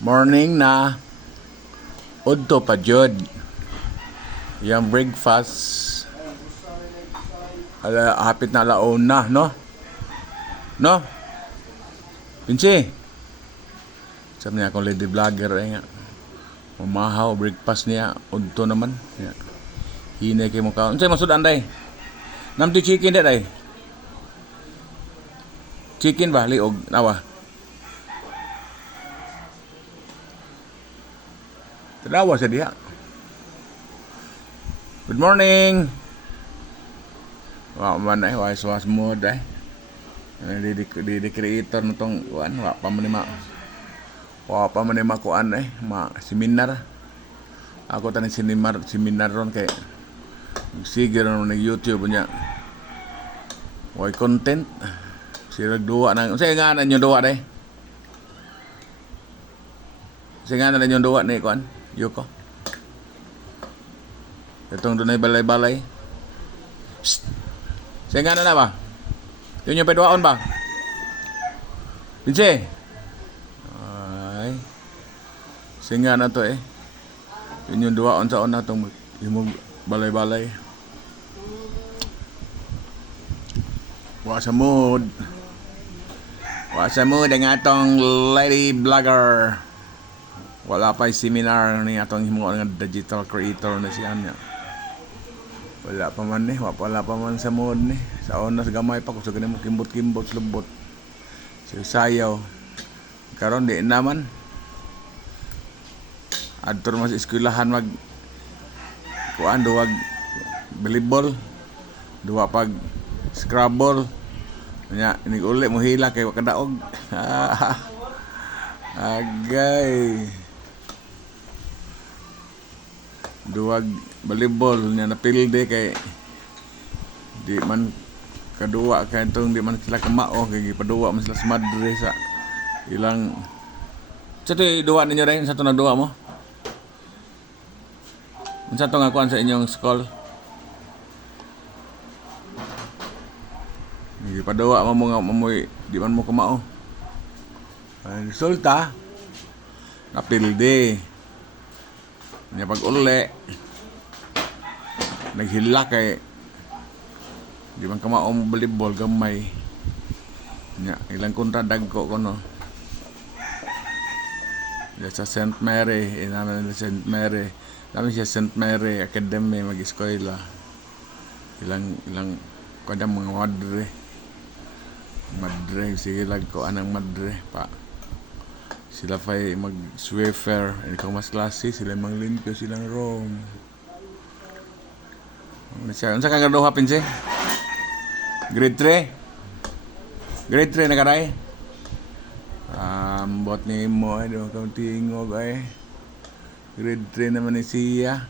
Morning na. Udto pa jud. Yang breakfast. Hapit na alaon na, no? No? Pinsi. Sabi niya akong lady vlogger nga. Mamahaw, breakfast niya. Udto naman. Yeah. Hinay kayo mo ka. Unsay masudan day? Namto chicken day. Chicken ba? Liog. Nawa. Tadawa sa diha. Good morning. Wa man ay was mood ay. Di creator nitong kuan, wa pa man ni kuan ay, seminar. Ako tani seminar ron kay sige ron ng YouTube niya. Way content. Sila duwa nang unsay ngalan niyo duwa day? Unsay ngalan niyo duwa ni kuan? Yuko. Itong dunay balay-balay. Unsay ngalan na ba? Yun yung pedwaon ba? Pinsi. Ay. Singa na to eh. Yun yung duwaon sa una itong yung balay-balay. Wa sa mood ang atong lady vlogger. Wala pa'y seminar ni atong himuon nga digital creator na siya niya. Wala pa man sa mood ni. Sa onas gamay pa ko sa ganun kimbot-kimbot lubot. Sayaw. Karon di naman. Adto mas eskwelahan mag kuan duwag volleyball. Duwa pag Scrabble. Nya inig uli mo hila kay wa kadaog. Agay. Duwag volleyball nya napilde kay di man kaduwa kay itong di man sila kamao kay gipaduwa man sila sa madre sa ilang sa to duwa ninyo rin sa to nagduwa mo unsa to nga kuan sa inyong school gipaduwa mo nga mamoy di man mo kamao ang resulta napilde nya pag uli naghila kay di man kamao mo volleyball gamay nya ilang kontra dagko kono sa St. Mary inaman sa St. Mary namin siya St. Mary Academy mag-eskwela ilang kada mga madre sige lag ko anang madre pa sila fay mag Swiffer ikaw mas klase sila manglimpyo silang room unsa ka graduha pinsi grade 3 na karay bot ni mo ay do ka tingog ay grade 3 naman ni siya